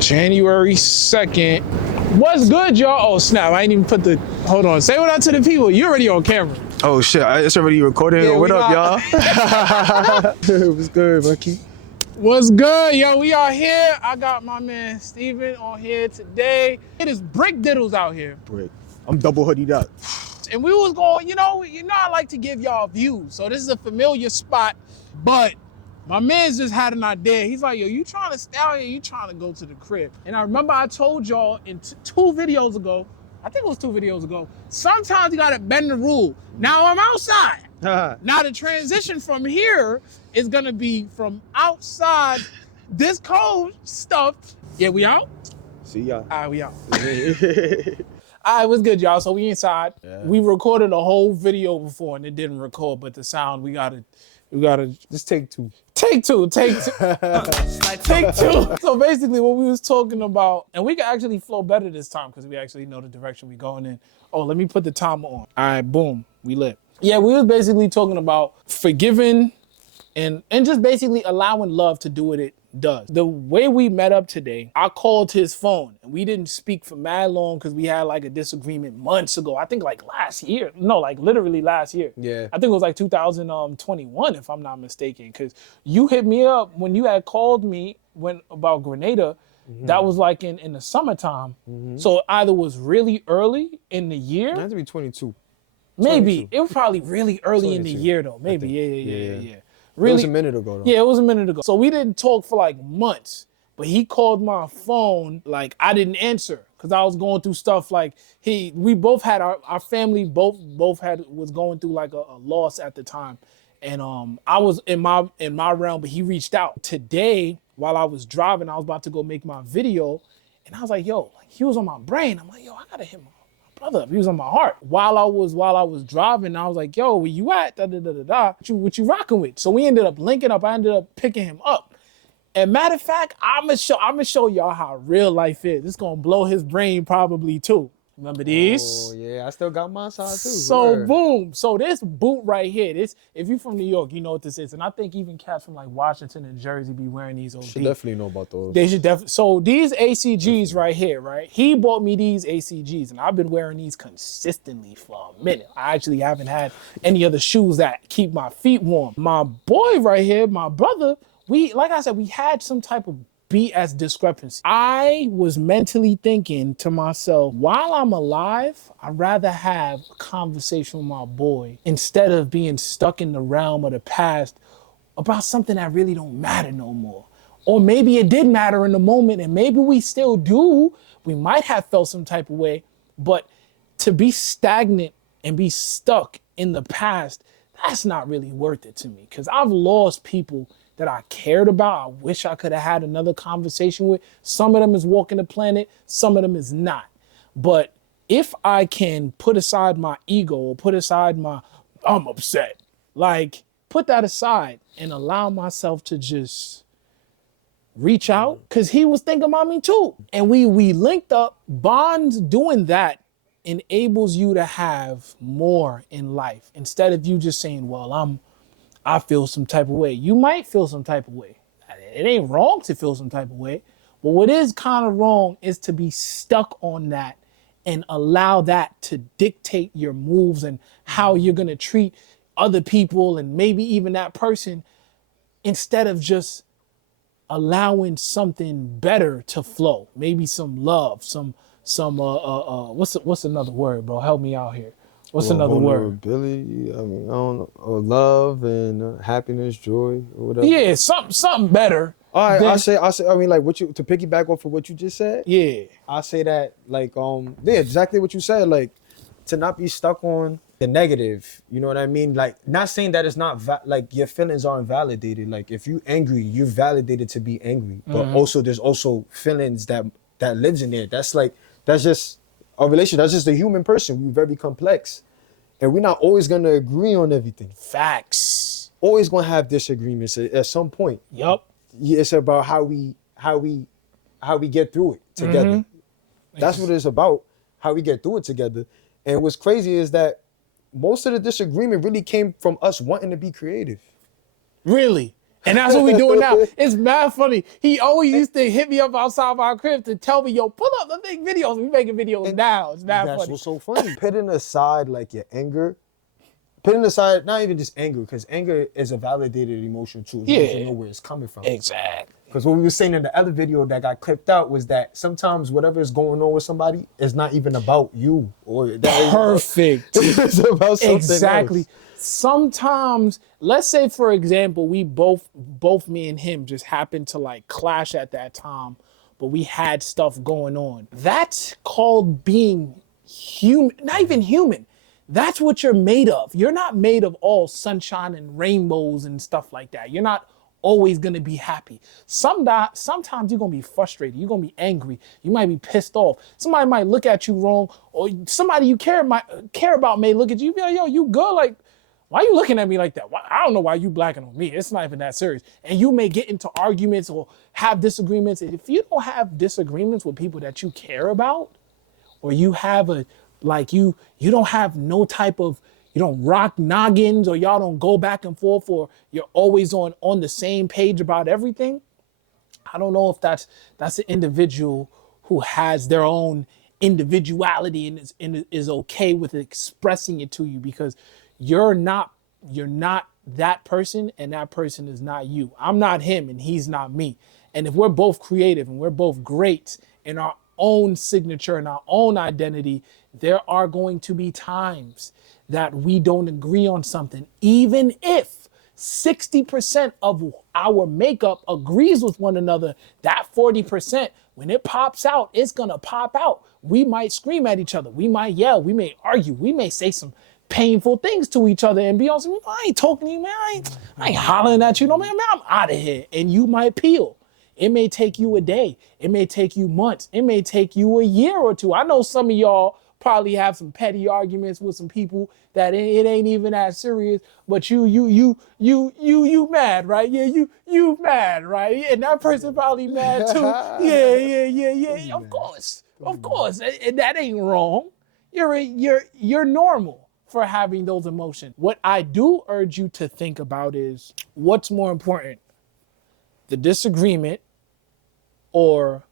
January 2nd. What's good, y'all? Oh, snap. I ain't even put the... Hold on. Say what up to the people. You already on camera. Oh, shit. It's already recording. Yeah, what up, y'all? What's good, Monkey? What's good, yo? We are here. I got my man Steven on here today. It is brick diddles out here. Brick. I'm double hoodied up. And we was going, I like to give y'all views. So this is a familiar spot, but my man's just had an idea. He's like, yo, you trying to stay out here? You trying to go to the crib? And I remember I told y'all in two videos ago, I think it was 2 videos ago, sometimes you gotta bend the rule. Now I'm outside. Now the transition from here is gonna be from outside, this cold stuff. Yeah, we out? See y'all. All right, we out. All right, what's good, y'all? So we inside. Yeah. We recorded a whole video before and it didn't record, but the sound, we gotta just take 2. Take two. Take 2. So basically what we was talking about, and we can actually flow better this time because we actually know the direction we going in. Oh, let me put the timer on. All right, boom, we lit. Yeah, we was basically talking about forgiving and just basically allowing love to do what it does. The way we met up today, I called his phone and we didn't speak for mad long because we had like a disagreement months ago. I think like last year. No, like literally last year. Yeah. I think it was like 2021 if I'm not mistaken, because you hit me up when you had called me about Grenada. Mm-hmm. That was like in the summertime. Mm-hmm. So either was really early in the year. It had to be 22. Maybe. 22. It was probably really early 22. In the year though. Maybe. Yeah. Really? It was a minute ago though. Yeah, it was a minute ago. So we didn't talk for like months, but he called my phone, like I didn't answer because I was going through stuff like we both had our family was going through like a loss at the time. And I was in my realm, but he reached out. Today, while I was driving, I was about to go make my video and I was like, yo, he was on my brain. I'm like, yo, I gotta hit my brother up. He was on my heart. While I was driving, I was like, yo, where you at? What you rocking with? So we ended up linking up. I ended up picking him up. And matter of fact, I'm gonna show y'all how real life is. It's gonna blow his brain probably too. Remember these? Oh yeah, I still got my side too. So boom. So this boot right here, if you're from New York, you know what this is. And I think even cats from like Washington and Jersey be wearing these. Should definitely know about those. They should definitely. So these ACGs right here, right? He bought me these ACGs and I've been wearing these consistently for a minute. I actually haven't had any other shoes that keep my feet warm. My boy right here, my brother, like I said, we had some type of BS discrepancy. I was mentally thinking to myself, while I'm alive, I'd rather have a conversation with my boy instead of being stuck in the realm of the past about something that really don't matter no more. Or maybe it did matter in the moment and maybe we still do. We might have felt some type of way, but to be stagnant and be stuck in the past, that's not really worth it to me because I've lost people that I cared about. I wish I could have had another conversation with. Some of them is walking the planet, some of them is not. But if I can put aside my ego or put aside I'm upset, like put that aside and allow myself to just reach out, because he was thinking about me too. And we linked up. Bonds doing that enables you to have more in life instead of you just saying, well, I feel some type of way. You might feel some type of way. It ain't wrong to feel some type of way, but what is kind of wrong is to be stuck on that and allow that to dictate your moves and how you're gonna treat other people and maybe even that person, instead of just allowing something better to flow. Maybe some love, what's another word, bro? Help me out here. What's another word? Vulnerability, I don't know, or love and happiness, joy, or whatever. Yeah, something better. All right, I say, I mean, like to piggyback off of what you just said. Yeah. I say that, like, exactly what you said, like, to not be stuck on the negative, you know what I mean? Like, not saying that it's not, like, your feelings aren't validated. Like, if you're angry, you're validated to be angry. But also, there's also feelings that lives in there. That's just a relation. That's just a human person. We're very complex. And we're not always gonna agree on everything. Facts. Always gonna have disagreements at some point. Yup. It's about how we get through it together. Mm-hmm. That's what it's about. How we get through it together. And what's crazy is that most of the disagreement really came from us wanting to be creative. Really? And that's what we doing now. It's mad funny. He always used to hit me up outside my crib to tell me, yo, pull up the big videos. We making videos now. It's mad That's funny. what's so funny. Putting aside like your anger, putting aside not even just anger, because anger is a validated emotion too. As long as you know where it's coming from. Exactly. Because what we were saying in the other video that got clipped out was that sometimes whatever is going on with somebody is not even about you or that Perfect. it's about something Exactly. else. Sometimes, let's say for example, we both me and him just happened to like clash at that time, but we had stuff going on. That's called being human, not even human. That's what you're made of. You're not made of all sunshine and rainbows and stuff like that. You're not always gonna be happy. Sometimes you're gonna be frustrated. You're gonna be angry. You might be pissed off. Somebody might look at you wrong, or somebody you care about may look at you. Be like, yo, you good? Like, why are you looking at me like that? I don't know why you blacking on me. It's not even that serious. And you may get into arguments or have disagreements. And if you don't have disagreements with people that you care about, or you have you don't have no type of, you don't rock noggins, or y'all don't go back and forth, or you're always on the same page about everything. I don't know if that's an individual who has their own individuality and is okay with expressing it to you, because you're not that person and that person is not you. I'm not him and he's not me. And if we're both creative and we're both great in our own signature and our own identity, there are going to be times that we don't agree on something, even if 60% of our makeup agrees with one another. That 40%, when it pops out, it's gonna pop out. We might scream at each other. We might yell. We may argue. We may say some painful things to each other and be on some, I ain't talking to you, man. I ain't hollering at you, no, man, I'm out of here. And you might peel. It may take you a day. It may take you months. It may take you a year or two. I know some of y'all probably have some petty arguments with some people that it ain't even that serious, but you mad, right? Yeah, you mad, right? And that person probably mad too. Yeah. Of course. And that ain't wrong. You're normal for having those emotions. What I do urge you to think about is, what's more important, the disagreement or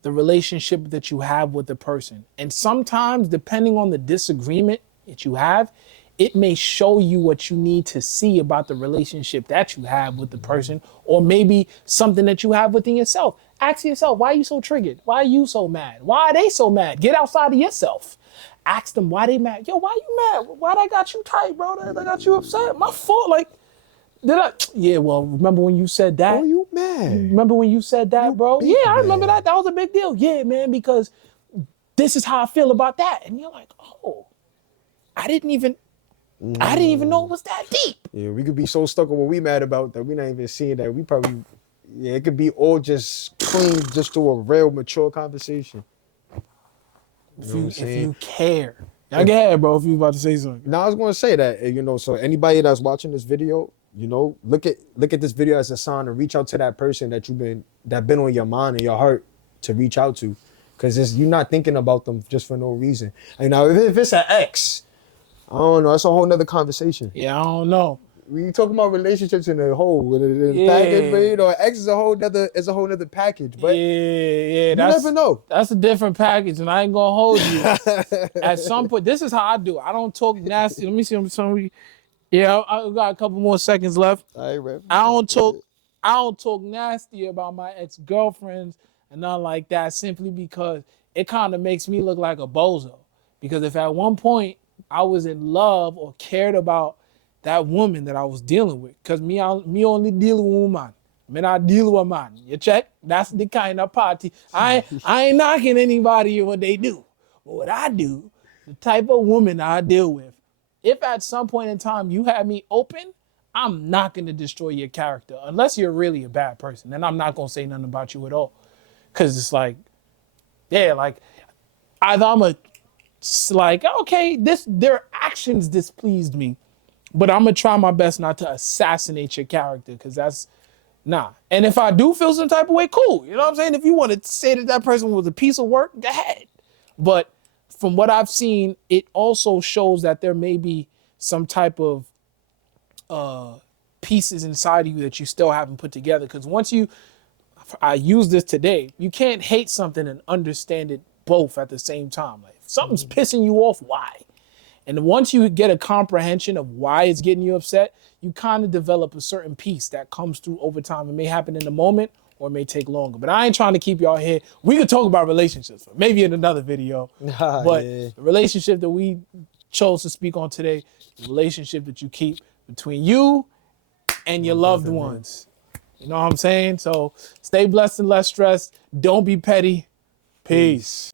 the relationship that you have with the person? And sometimes, depending on the disagreement that you have, it may show you what you need to see about the relationship that you have with the person, or maybe something that you have within yourself. Ask yourself, why are you so triggered? Why are you so mad? Why are they so mad? Get outside of yourself. Ask them why they mad. Yo, why you mad? Why I got you tight, bro? I got you upset. My fault. Like, did I? Yeah, well, remember when you said that? Oh, you mad? Remember when you said that, bro? big Yeah, I remember man. that. That was a big deal. Yeah, man, because this is how I feel about that. And you're like, oh, I didn't even know it was that deep. Yeah, we could be so stuck on what we mad about that we're not even seeing that. We probably, yeah, it could be all just clean, just to a real mature conversation. If you care. Now go ahead, bro, if you about to say something. Now I was gonna say that, so anybody that's watching this video, look at this video as a sign to reach out to that person that been on your mind and your heart to reach out to, because you're not thinking about them just for no reason. And now if it's an ex, I don't know, that's a whole nother conversation. Yeah, I don't know. We talking about relationships in a whole package, but ex is a whole nother package. But yeah, you never know. That's a different package, and I ain't gonna hold you. At some point, this is how I do. I don't talk nasty. Let me see some. Yeah, I got a couple more seconds left. All right, I don't talk nasty about my ex-girlfriends and nothing like that, simply because it kind of makes me look like a bozo. Because if at one point I was in love or cared about that woman that I was dealing with, because me only deal with woman. I mean, I deal with man. You check? That's the kind of party. I ain't knocking anybody and what they do. But what I do, the type of woman I deal with, if at some point in time you have me open, I'm not going to destroy your character. Unless you're really a bad person. Then I'm not going to say nothing about you at all. Because it's like, yeah, like, either okay, their actions displeased me, but I'm going to try my best not to assassinate your character, because that's, nah. And if I do feel some type of way, cool. You know what I'm saying? If you want to say that person was a piece of work, go ahead. But from what I've seen, it also shows that there may be some type of pieces inside of you that you still haven't put together. Because once I use this today, you can't hate something and understand it both at the same time. Like if something's pissing you off, why? And once you get a comprehension of why it's getting you upset, you kind of develop a certain piece that comes through over time. It may happen in the moment or it may take longer. But I ain't trying to keep y'all here. We could talk about relationships, maybe in another video. But the relationship that we chose to speak on today, the relationship that you keep between you and your loved ones. You know what I'm saying? So stay blessed and less stressed. Don't be petty. Peace.